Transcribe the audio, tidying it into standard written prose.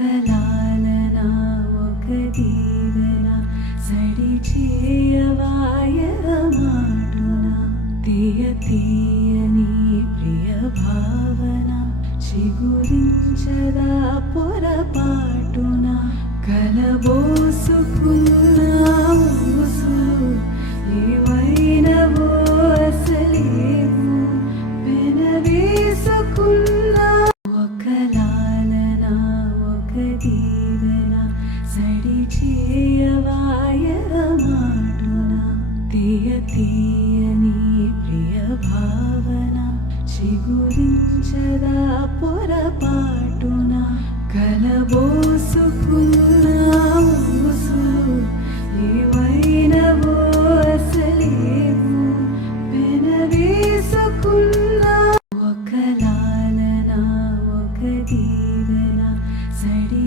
లాలన ఒక దీవెన సడి చేయవాయల మాటున తీయ తీయని ప్రియ భావన చిగురించదా పొరపాటున కలబోసుకున్న ఊసులు ఏమైనవో అసలేమో వెనవేసుకున్న ఒక లాలన ఒక దీవెన సడి చేయవాయల మాటున తీయ తీయని ప్రియ భావన చిగురించదా పొరపాటున కలబోసుకున్న ఊసులు ఏమైనవో అసలేమో వెనవేసుకున్న ఒక లాలన ఒక దీవెన సడి